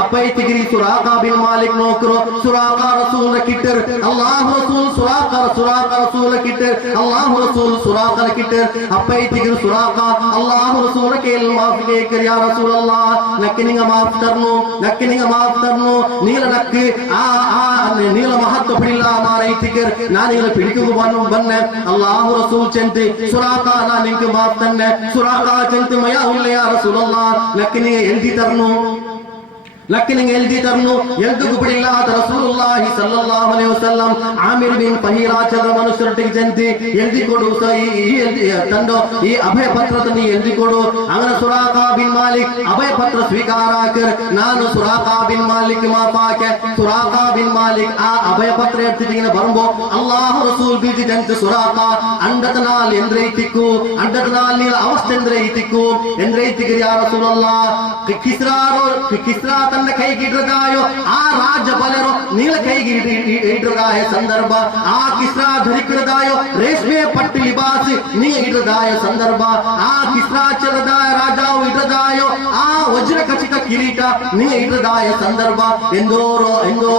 അപ്പൈത്തിഗിരി Suraqa bin Malik നോക്കറോ Suraqa റസൂലിനെ കിട്ടർ അല്ലാഹു റസൂൽ സുറാഖ റസൂലിനെ കിട്ടർ അല്ലാഹു റസൂൽ സുറാഖനെ കിട്ടർ അപ്പൈത്തിഗിരി സുറാഖ അല്ലാഹു റസൂലിനെ കേൽ മാഫ് കേക്കർ യാ റസൂലല്ലാഹ് നക്കിനിങ്ങ മാഫ് തർന്നു നീല നക്ക് നീല മഹത്വപ്പെടില്ല മാറൈത്തിഗർ ഞാൻ നിങ്ങളെ പിടിക്കുന്നു ബന്നെ അല്ലാഹു റസൂൽ ചെന്ത് സുറാഖ ഞാൻ നിങ്ങൾക്ക് മാഫ് തന്നെ സുറാഖ ചെന്ത് മയാ ഉല്ല യാ റസൂലല്ലാഹ് നക്കിനിങ്ങ എഴുതി തർന്നു ಎಲ್ದಿಗೂ ಬಿಡಿಲ್ಲಾದ ರಸೂಲುಲ್ಲಾಹಿ ಸಲ್ಲಲ್ಲಾಹು ಅಲೈಹಿ ವಸಲ್ಲಂ ಆಮಿರ್ ಬಿನ್ ಫಹೀರಾ ಚಂದ್ರ ಮನುಷ್ಯರೊಟ್ಟಿಗೆ ಜಂತಿ ಎಲ್ದಿ ಕೊಡು ಈ ಅಭಯ ಪತ್ರವನ್ನು ಎಲ್ದಿ ಕೊಡು അങ്ങനെ സുറാഖ ബിൻ മാലിക് അഭയ പത്ര സ്വീകാരാക്കർ ನಾನು സുറാഖ ബിൻ മാലിക് മാഫാക്കെ സുറാഖ ബിൻ മാലിക് ആ അഭയ പത്ര എടുത്തിട്ട് ഇങ്ങനെ വരുമ്പോ അല്ലാഹു റസൂൽ ബീജി ജಂತ സുറാഖ ಅಂಡತനാൽ ಎಂದ್ರೈತಿಕ್ಕು ಅಂಡತനാൽ ನೀ ಅವಸ್ಥೆ ಎಂದ್ರೈತಿಕ್ಕು യാ റസൂലല്ലാഹ് കിസ്റാ ತನ್ನ ಕೈಗೆ ಇಡ್ರದಾಯೋ ಆ ರಾಜ್ಯ ಬಲರೋ ನೀಲ ಕೈಗೆ ಇಡ್ರದಾಯ ಸಂದರ್ಭ ಆ ಕಿಸ್ರಾ ಧರಿಕರದಾಯೋ ರೇಷ್ಮೆ ಪಟ್ಟಿ ಲಿಬಾಸಿ ನೀ ಇಡ್ರದಾಯ ಸಂದರ್ಭ ಆ ಕಿಸ್ರಾ ಚಲದಾಯ ರಾಜಾವು ಇಡ್ರದಾಯೋ ಆ ವಜ್ರ ಖಚಿತ ಕಿರೀಟ ನೀ ಇಡ್ರದಾಯ ಸಂದರ್ಭ ಎಂದೋ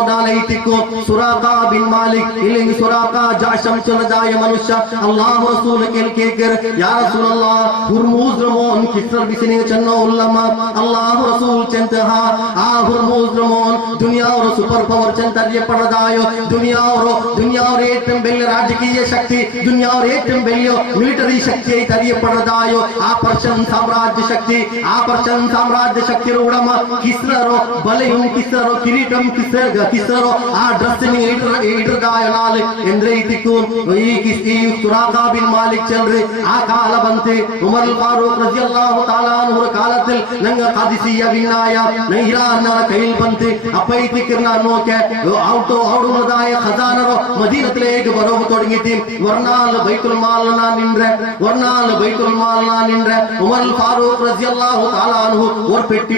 ನಾಲೈತಿಕ್ಕು ಸುರಾಖ ಬಿನ್ ಮಾಲಿಕ್ ಇಲ್ಲಿ ಸುರಾಖ ಜಾಶಂ ಚಲದಾಯ ಮನುಷ್ಯ ಅಲ್ಲಾಹು ರಸೂಲ್ ಕೇಳ್ಕೇಕರ್ ಯಾ ರಸೂಲಲ್ಲಾಹ್ ಹುರ್ಮೂಜ್ ರಮೋನ್ ಕಿಸ್ರ ಬಿಸಿನಿ ಚನ್ನೋ ಉಲ್ಲಮ ಅಲ್ಲಾಹು ರಸೂಲ್ ಚಂತಹ ആ ഹുർമൂസ് ദുനിയാവോ സൂപ്പർ പവർ ചെന്തറിയപ്പെടുന്നതായോ ദുനിയാവോ ഏറ്റവും വലിയ രാജകീയ ശക്തി ദുനിയാവോ ഏറ്റവും വലിയ മിലിറ്ററി ശക്തിയായി അറിയപ്പെടുന്നതായോ ആ പർഷ്യൻ സാമ്രാജ്യ ശക്തിയുടെ ഉടമ കിസ്റോ ബലയും കിസ്റോ കിരീടം കിസ്റോ ആ ഡ്രസ്സിന് ഇടുന്നതായ നാല് എന്തേക്കും ഈ സുറാഖ ബിൻ മാലിക് ചന്ദ്ര ആ കാല ബന്ത് ഉമർ ഫാറൂഖ് റളിയല്ലാഹു തആല അൻഹു കാലത്തിൽ ഞങ്ങൾ ഖദീസിയ വിന്നായ കയ്യിൽ ബന്ത് അപ്പൈത്തിക്കിർന നോക്കെ ഔടുന്നതായ ഖസാനറോ മദീനത്തിലേക്ക് വരവ് തുടങ്ങിയിട്ട് വർനാൽ ബൈത്തുൽ മാൽന നിன்ற ഉമർ ഫാറൂഖ് റളിയല്ലാഹു തആല അൻഹു ഒരു പെട്ടി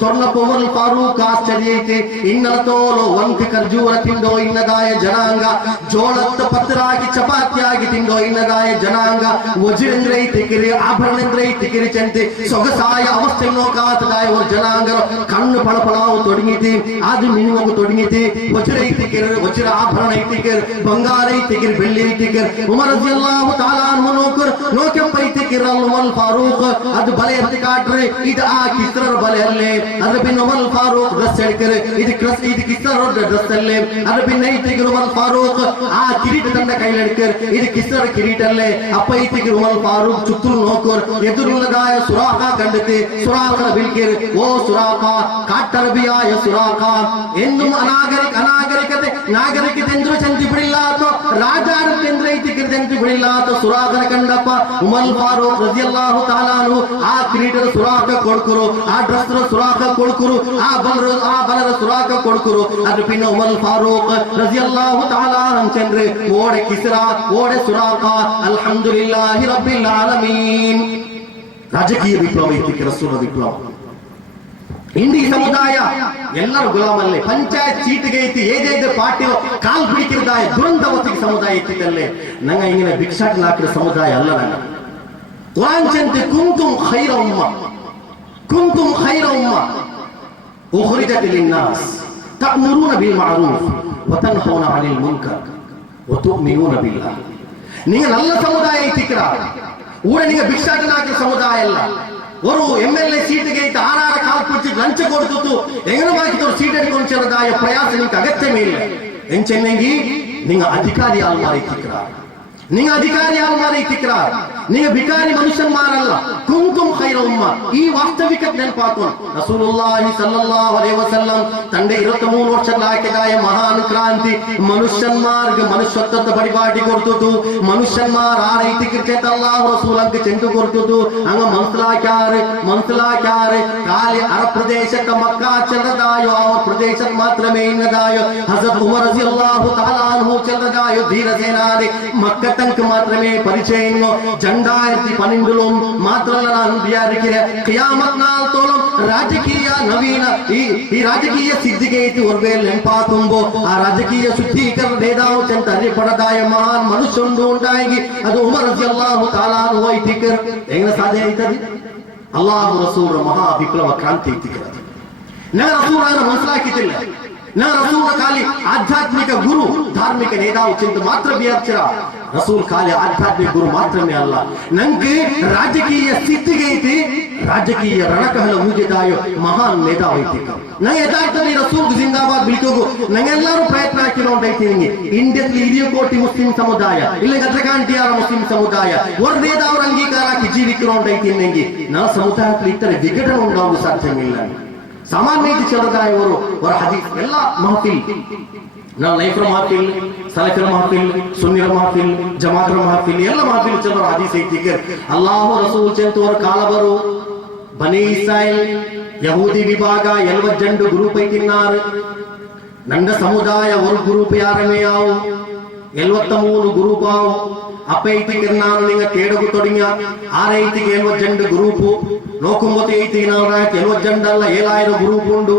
തുറന്നപ്പോൾ ഉമർ ഫാറൂഖ് ആശ്ചര്യയിട്ട് ഇന്നലെ തോലോ ಒಂದು ಖರ್ಜೂರ ತಿಂದೋ ಇನ್ನದಾಯ ಜನಾಂಗ ಜೋಳತ್ತ ಪತ್ತರಾಗಿ ಚಪಾತಿಯಾಗಿ ತಿಂದೋ ಇನ್ನದಾಯ ಜನಾಂಗ ವಜ್ರೇಂದ್ರೈತಿಕಿರಿ ಆಭರಣೇಂದ್ರೈತಿಕಿರಿ ಚಂತೆ ಸೊಗಸಾಯ ಅವಸ್ಥೆ ನೋಕಾತದಾಯ ഒരു ജനാംഗ കണ്ണ് പളപളാവും തുടങ്ങിയിട്ട് ആദ്യം മിനിമം തുടങ്ങിയിട്ട് വജ്ര ആഭരണ ഐത്തിക്കർ ബംഗാര ഐത്തിക്കർ വെള്ളി ഐത്തിക്കർ ഉമർ റളിയല്ലാഹു തആല അൻഹു നോക്കപ്പ ഐത്തിക്കർ ഉമർ ഫാറൂഖ് അത് ബല എത്തി കാട്ടറെ ഇത് ആ കിസ്റർ ബലല്ലേ അത് പിന്നെ ഉമർ ഫാറൂഖ് ഡ്രസ് എടുക്കർ ഇത് കിസ്ററുടെ ഡ്രസ് അല്ലേ അത് പിന്നെ ഐത്തിക്കർ ഉമർ ഫാറൂഖ് ആ കിരീടം തന്റെ കയ്യിലെടുക്കർ ഇത് കിസ്റർ കിരീടല്ലേ അപ്പ ഐത്തിക്കർ ഉമർ ഫാറൂഖ് ചുറ്റും നോക്കർ എതിരുള്ളതായ സുറാഖ കണ്ടിട്ട് സുറാഖനെ വിളിക്കർ ഓ സുറാഖ കാട്ടറബിയായ സുറാഖ എന്നും നാഗരികತೆ ಎಂದ್ರು ಚಂದಿ ಬಿಡಿಲ್ಲಾತ ರಾಜಾರತೆಂದ್ರೈತಿಕರ ಚಂದಿ ಬಿಡಿಲ್ಲಾತ ಸುರಾಖನ ಕಂಡಪ್ಪ ಉಮರ್ ಫಾರೂಕ್ ರಜಿಯಲ್ಲಾಹು ತಆಲಾ ಅನ್ಹು ಆ ಕಿರೀಟದ ಸುರಾಖ ಕೊಡ್ಕರು ಆ ಡ್ರೆಸ್ರ ಸುರಾಖ ಕೊಡ್ಕರು ಆ ಬಲರ ಸುರಾಖ ಕೊಡ್ಕರು ಅದ್ರ ಪಿನ್ನ ಉಮರ್ ಫಾರೂಕ್ ರಜಿಯಲ್ಲಾಹು ತಆಲಾ ಅಂಚಂದ್ರೆ ಓಡೆ ಕಿಸ್ರಾ ಓಡೆ ಸುರಾಖ ಅಲ್ಹಮ್ದುಲಿಲ್ಲಾಹಿ ರಬ್ಬಿಲ್ ಆಲಮೀನ್ ರಾಜಕೀಯ ವಿಪ್ಲವ ಇತ್ತಿಗೆ ರಸೂಲ ವಿಪ್ಲವ ಹಿಂದಿ ಸಮುದಾಯ ಎಲ್ಲರೂ ಗುಲಾಮಲ್ಲೇ ಪಂಚಾಯತ್ ಸೀಟಿಗೆ ಐತಿ ಏಜೈದ ಪಾರ್ಟಿಯೋ ಕಾಲ್ ಬಿಡಿಕಿರದಾಯ ದುರಂತವತಿಗೆ ಸಮುದಾಯ ಇತ್ತಿದ್ದಲ್ಲೇ ನಂಗ ಹಿಂಗಿನ ಭಿಕ್ಷಾಟನ ಹಾಕಿದ ಸಮುದಾಯ ಅಲ್ಲ ನಂಗ ವಾಂಚಂತೆ ಕುಂತುಂ ಖೈರ ಉಮ್ಮ ಉಖ್ರಿಜತ್ ಲಿನ್ನಾಸ್ ತಅಮುರೂನ ಬಿಲ್ ಮಅರೂಫ್ ವತನ್ಹೌನ ಅನಿಲ್ ಮುನ್ಕರ್ ವತುಮಿನೂನ ಬಿಲ್ಲಾಹ್ ನಿಂಗ നല്ല ಸಮುದಾಯ ಐತಿಕ್ರ ಊರ ನಿಂಗ ಭಿಕ್ಷಾಟನ ಹಾಕಿದ ಸಮುದಾಯ ಅಲ್ಲ ഒരു എംഎൽഎ സീറ്റ് ആറാറ് കാൽ പിടിച്ച് ലഞ്ച് കൊടുത്തു എങ്ങനെ ബാക്കി ഒരു സീറ്റ് എടുಕೊಂಡು ചെറുതായ പ്രയാസം നിങ്ങൾക്ക് അകറ്റമില്ല എന്നെങ്കിൽ നിങ്ങൾ അധികാരി ആൾമാരೈತಿಕ್ರಾರ್ ನೀವು ಭಿಕಾರಿ ಮನುಷ್ಯನ್ಮಾರಲ್ಲ ಕುಂತುಂ ಖೈರ ಉಮ್ಮ ಈ ವಾಸ್ತವಿಕತೆ ನೆನಪಾಕೊಂಡು ರಸೂಲುಲ್ಲಾಹಿ ಸಲ್ಲಲ್ಲಾಹು ಅಲೈಹಿ ವಸಲ್ಲಂ ತಂದೆ 23 ವರ್ಷಗಳ ಹಾಕಿದಾಯ ಮಹಾನ್ ಕ್ರಾಂತಿ ಮನುಷ್ಯನ್ಮಾರ್ಗ ಮನುಷ್ಯತ್ವದ ಪರಿಪಾಟಿ ಕೊಡ್ತುದು ಮನುಷ್ಯನ್ಮಾರ ಆರೈತಿಕಿರ್ಚೇತ ಅಲ್ಲಾಹು ರಸೂಲಂಗೆ ಚೆಂಡು ಕೊಡ್ತುದು ಹಂಗ ಮನ್ಸಲಾಕ್ಯಾರೆ ಕಾಲಿ ಅರಬ್ ಪ್ರದೇಶಕ್ಕೆ ಮಕ್ಕಾ ಚೆಲ್ಲದಾಯೋ ಆ ಪ್ರದೇಶಕ್ಕೆ ಮಾತ್ರಮೇ ಇನ್ನದಾಯೋ ಹಜರತ್ ಉಮರ್ ರಜಿಯಲ್ಲಾಹು ತಆಲಾ ಅನ್ಹು ಚೆಲ್ಲದಾಯೋ ಧೀರ ಸೇನಾನಿ ಮಕ್ಕ തനിക്ക് മാത്രമേ പരിചയമോ 2012 മാത്രമല്ല ഞാൻ വിചാരിക്കില്ല ഖിയാമത്ത് നാളത്തോളം രാജകീയ നവീന ഈ രാജകീയ സിദ്ധികേറ്റ് ഒരുവേൽ നെൻപാക്കുമ്പോ ആ രാജകീയ ശുദ്ധീകരണ നേതാവ് ചെന്ന് അറിയപ്പെടതായ മഹാൻ മനുഷ്യണ്ട് ഉണ്ടായി അത് ഉമർ റളിയല്ലാഹു തആല അൻഹു എങ്ങനെ സാധ്യമായിത്തത് അല്ലാഹു റസൂൽ മഹാ വിപ്ലവ ക്രാಂತಿ ഞങ്ങൾ റസൂലിനെ മനസ്സിലാക്കിയിട്ടില്ല. ഞാൻ റസൂൽ ಖಾಲಿ ಆಧ್ಯಾತ್ಮಿಕ ಗುರು, ಧಾರ್ಮಿಕ ನೇತಾವು ಚಿಂತ ಮಾತ್ರ ವಿಚಾರ. ರಸೂಲ್ ಖಾಲಿ ಆಧ್ಯಾತ್ಮಿಕ ಗುರು ಮಾತ್ರನೇ ಅಲ್ಲ, ನಂಗೆ ರಾಜಕೀಯ ಸ್ಥಿತಿಗೆ ಐತಿ, ರಾಜಕೀಯ ರಣಕಹಲ ಊದಿದಾಯ ಮಹಾನ್ ನೇತಾವು ಐತಿ. ನಂಗೆ ಯಥಾರ್ಥದಲ್ಲಿ ರಸೂಲ್ ಜಿಂದಾಬಾದ್ ಬಿಲ್ಕೋಗು ನಂಗೆಲ್ಲರೂ ಪ್ರಯತ್ನ ಹಾಕಿರೋಂಟೈತಿ. ನಿಂಗೆ ಇಂಡಿಯಾದಲ್ಲಿ 20 ಕೋಟಿ ಮುಸ್ಲಿಂ ಸಮುದಾಯ, ಇಲ್ಲ ಗದ್ರಕಾಂಟಿಯಾರ ಮುಸ್ಲಿಂ ಸಮುದಾಯ ஒரு ನೇತಾವರ ಅಂಗೀಕಾರ ಹಾಕಿ ಜೀವಿக்கிறೋಂಟೈತಿ. ನಂಗೆ ನಾ ಸಮುದಾಯದಲ್ಲಿ ಇತರ ವಿಘಟನೆ ಉಂಟಾಗುವ ಸಾಧ್ಯವಿಲ್ಲ. सामान्य चलता है और हदीस ಎಲ್ಲ महफिल ನಾವು ಲೈಫ್ರ महफिल, ಸಲಫರ महफिल, ಸುನ್ನಿರ महफिल, ಜಮಾತರ महफिल ಎಲ್ಲ महफिल ಚಲೋ ಹದೀಸ್ ಐತಿ. ಅಲ್ಲಾಹು ರಸೂಲ್ ಚೆಂತೋರ ಕಾಲ ಬರು ಬನಿ ಇಸ್ರಾಯೇಲ್ ಯಹೂದಿ ವಿಭಾಗ 72 ಗ್ರೂಪ್ ಐತಿನ್ನಾರು. ನಂದ ಸಮುದಾಯ ஒரு ಗ್ರೂಪ್ ಯಾರನೇ ಆವು 73 ಗ್ರೂಪ್ ಆವು. അപ്പൊ എയ്ത്തിക്ക് നാണ് നിങ്ങൾ കേടകു തുടങ്ങിയ 72 ഗ്രൂപ്പ് നോക്കുമ്പോ 72 അല്ല 7000 ഗ്രൂപ്പ് ഉണ്ട്.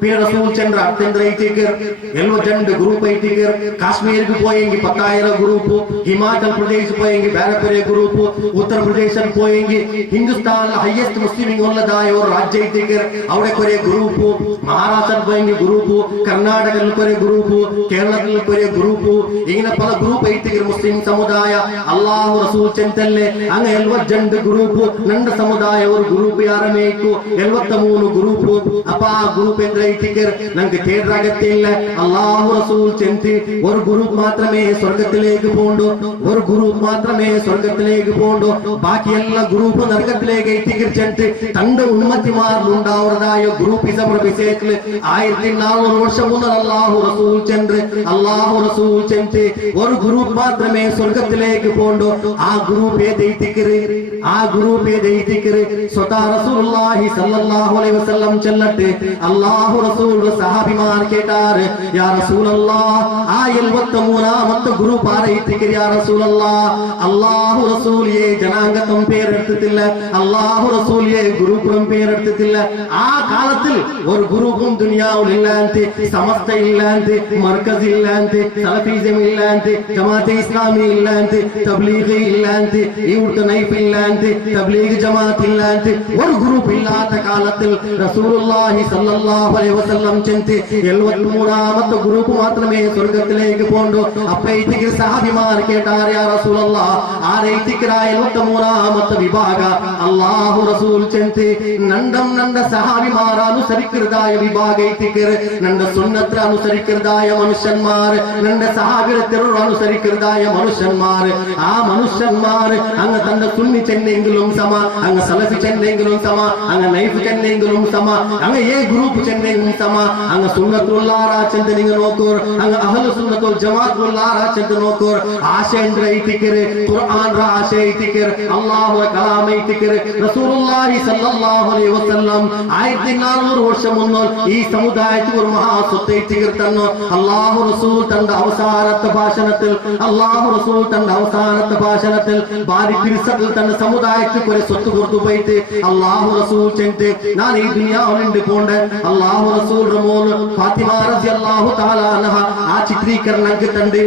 പിന്നെ റസൂൽ ചന്ദ്ര അത്യന്തര 72 ഗ്രൂപ്പ് ಐತಿಗೆ. ಕಾಶ್ಮೀರಿಗೆ പോയെങ്കിൽ 10000 ഗ്രൂപ്പ്, ಹಿಮಾಚಲ ಪ್ರದೇಶ പോയെങ്കിൽ ಬೇರೆ ಬೇರೆ ഗ്രൂപ്പ്, ಉತ್ತರ ಪ್ರದೇಶ പോയെങ്കിൽ ಹಿಂದೂಸ್ತಾನ್ ಹೈಯೆಸ್ಟ್ ಮುಸ್ಲಿಮಿಂಗ್ ಉಳ್ಳದಾಯ ഒരു ರಾಜ್ಯ ಐತಿಗೆ, അവിടെ കുറെ ഗ്രൂപ്പ്. മഹാരാഷ്ട്ര പോയെങ്കിൽ ഗ്രൂപ്പ്, കർണാടകയിൽ കുറെ ഗ്രൂപ്പ്, കേരളത്തിൽ കുറെ ഗ്രൂപ്പ്, ഇങ്ങനെ പല ഗ്രൂപ്പ് ಐತಿಗೆ മുസ്ലിം സമുദായ. അല്ലാഹു റസൂൽ ചെന്തല്ലേ അങ്ങ് 72 ഗ്രൂപ്പ്. ನಂದ ಸಮುದಾಯ ഒരു ഗ്രൂപ്പ് ಯಾರಮೇಕು 73 ഗ്രൂപ്പ്. ಅಪ್ಪ ಆ ഗ്രൂപ്പ് ಎಂದ್ರೆ ಐತಿಗೆ ನಂಗೆ തേടാകത്തില്ല. അല്ലാഹു റസൂൽ ചെന്തി ഒരു ഗ്രൂപ്പ് മാത്രമേ സ്വർഗ്ഗത്തിലേക്ക് പോണ്ടു, ഒരു ഗ്രൂപ്പ് മാത്രമേ സ്വർഗ്ഗത്തിലേക്ക് പോണ്ടു, ബാക്കി എല്ലാ ഗ്രൂപ്പ് നരകത്തിലേക്ക് ಐತಿಗೆ ചെന്തി തന്റെ ഉമ്മത്തിമാരിലുണ്ടാവുന്നതായ ഗ്രൂപ്പിസം വിഷയത്തിൽ 1400 വർഷം മുന്നേ അല്ലാഹു റസൂൽ ചെന്ന് അല്ലാഹു റസൂൽ ചെന്തി ഒരു ഗ്രൂപ്പ് മാത്രമേ സ്വർഗ്ഗത്തിലേക്ക് പോണ്ടു. ആ ഗ്രൂപ്പ് ഏതൈതിക്കറ്, ആ ഗ്രൂപ്പ് ഏതൈതിക്കറ് സ്വതാ റസൂലുള്ളാഹി സല്ലല്ലാഹു അലൈഹി വസല്ലം ചെല്ലട്ടെ. അല്ലാഹു റസൂൽ സഹാബിമാർ കേട്ടാറ്, യാ റസൂലല്ലാഹ് ആ 73ാമത്തെ ഗ്രൂപ്പ് ആരൈതിക്കറ് യാ റസൂലല്ലാഹ്. അല്ലാഹു റസൂൽ ഏ ജനാംഗത്തും പേരെടുത്തിട്ടില്ല, അല്ലാഹു റസൂൽ ഏ ഗ്രൂപ്പും പേരെടുത്തിട്ടില്ല. ആ കാലത്തിൽ ഒരു ഗ്രൂപ്പും ദുനിയാവിൽ ഇല്ലാന്തി, സമസ്ത ഇല്ലാന്തി, മർക്കസ് ഇല്ലാന്തി, സലഫിസം ഇല്ലാന്തി, ജമാഅത്തെ ഇസ്ലാമി ഇല്ലാന്തി, തബ്ലീഗ് ഇല്ലാന്തി, ഇവിടുത്തെ നൈഫ് ഇല്ലാന്തി, തബ്ലീഗ് ജമാഅത്ത് ഇല്ലാന്തി ഒരു ഗ്രൂപ്പ് ഇല്ലാത്ത കാലത്തിൽ റസൂലുള്ളാഹി സല്ലല്ലാഹു അലൈഹി വസല്ലം ചെന്തി 73ാമത്തെ ഗ്രൂപ്പ് മാത്രമേ സ്വർഗ്ഗത്തിലേക്ക് പോണ്ടു. അപ്പൈതിക്ക് സഹാബിമാർ കേട്ടാർ, യാ റസൂലല്ലാഹ് ആരൈതിക്ക് 73ാമത്തെ വിഭാഗ. അല്ലാഹു റസൂൽ ചെന്തി നണ്ട സഹാബിമാർ അനുസരിക്കുന്നതായ വിഭാഗ ಐತಿಗೆ, നണ്ട സുന്നത്ത് അനുസരിക്കുന്നതായ മനുഷ്യന്മാർ, നണ്ട സഹാബിയുടെ അനുസരിക്കുന്നതായ മനുഷ്യന്മാർ. ആ മനുഷ്യന്മാർ അങ്ങ് തന്റെ സുന്നി ചെന്നെങ്കിലും സമ, അങ്ങ് സലഫി ചെന്നെങ്കിലും സമ, അങ്ങ് നൈഫ് ചെന്നെങ്കിലും സമ, അങ്ങ് ഏ ഗ്രൂപ്പ് ചെന്നെങ്കിലും സമ. അങ്ങ് സുന്നത്തുള്ളാറ ചെന്ന് നിങ്ങൾ നോക്കൂർ, അങ്ങ് അഹ്ലു സുന്നത്തുൽ ജമാഅത്തുള്ളാറ ചെന്ന് നോക്കൂർ. ആശയന്റെ ಐತಿಗೆ, ഖുർആൻ ആശ ಐತಿಗೆ, അല്ലാഹുവിന്റെ കലാം ಐತಿಗೆ. റസൂലുള്ളാഹി സല്ലല്ലാഹു അലൈഹി വസല്ലം 1400 വർഷം മുന്നേ ഈ സമുദായത്തിൽ ഒരു മഹാ സ്വത്ത് ಐತಿಗೆ തന്നു. അല്ലാഹു റസൂൽ തന്റെ അവസാനത്തെ ഭാഷണത്തിൽ, അല്ലാഹു റസൂൽ തന്റെ അവസാനത്തെ ഭാഷണത്തിൽ ഭാരി തിരിസത്തിൽ തന്റെ സമുദായത്തിൽ ഒരു സ്വത്ത് കൊടുത്തു പോയിട്ട് അല്ലാഹു റസൂൽ ചെന്ന് ഞാൻ ഈ ദുനിയാവിലുണ്ട് പോണ്ട്. അല്ലാഹു റസൂൽ മോൾ ഫാത്തിമ റളിയല്ലാഹു തആല അൻഹ ആ ചിത്രീകരണം കിട്ടണ്ട്.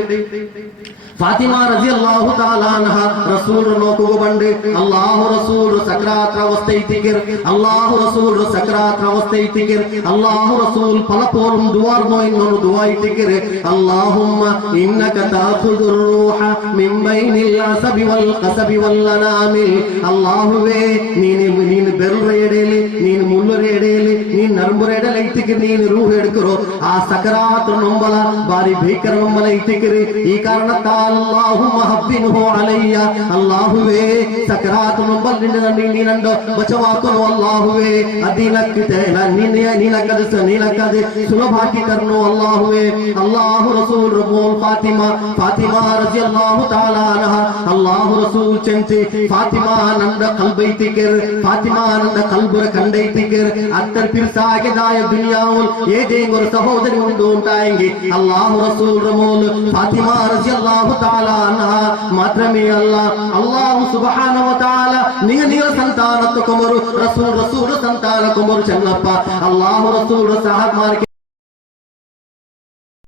ഫാത്തിമ റളിയല്ലാഹു തആല അൻഹ റസൂൽ നോക്കുക പണ്ട് അല്ലാഹു റസൂൽ സക്രാത്ത് അവസ്ഥ ಐತಿಗೆ, അല്ലാഹു റസൂൽ സക്രാത്ത് അവസ്ഥ ಐತಿಗೆ. അല്ലാഹു റസൂൽ പലപ്പോഴും ദുആർന്നോ എന്നൊരു ദുആ ಐತಿಗೆ, അല്ലാഹുമ്മ ഇന്നക തഅഖുദുർ റൂഹ മിൻ ബൈനിൽ അസബി വൽ ഖസബി വൽ അനാമിൽ. അല്ലാഹുവേ നീನು ಬೆರಳ ಎಡೆಯಲ್ಲಿ, ನೀನು ಮುಳ್ಳುರ ಎಡೆಯಲ್ಲಿ, ನೀನು ನರಂಬುರ ಎಡೆಯಲ್ಲಿ ಐತಿಗೆ ನೀನು ರೂಹ ಎಡ್ಕರೋ. ಆ ಸಕರಾತ್ ನೊಂಬಲ ಬಾರಿ ಭೀಕರ ನೊಂಬಲ ಐತಿಗೆ. ಈ ಕಾರಣത്താൽ അല്ലാഹുമ്മ ഹബ്ബിൻഹു അലയ്യ. അല്ലാഹുവേ സകറാത്ത് നൊമ്പൽ നീനണ്ടോ ബച്ചവാക്കുന്നു. അല്ലാഹുവേ അതിനക്ക് നീനക്കത് സുലഭാക്കി തരണോ അല്ലാഹുവേ. അല്ലാഹു റസൂൽ മോൾ ഫാത്തിമ റളിയല്ലാഹു തആല അൻഹ അല്ലാഹു റസൂൽ ചെന്തി ഫാത്തിമ നണ്ട കൽബൈതിಗೆ, ഫാത്തിമ നണ്ട കൽബുര കണ്ടൈതിಗೆ. അത്തർ പിർസാഗതായ ദുനിയാവുൽ ഏതെങ്കിലും ഒരു സഹോദരി ഉണ്ടായെങ്കിൽ അല്ലാഹു റസൂൽ മോൾ ഫാത്തിമ റളിയല്ലാഹു തആല അൻഹ മാത്രമേ അല്ല, അല്ലാഹു സുബ്ഹാനഹു വ തആല നിങ്ങ ಸಂತಾನಕ್ಕೆ ಕೊಮರು ರಸೂಲ್ ಸಂತಾನಕ್ಕೆ ಕೊಮರು ಚೆನ್ನಪ್ಪ. ಅಲ್ಲಾಹು ರಸೂಲ್ ಸಹಾಬ್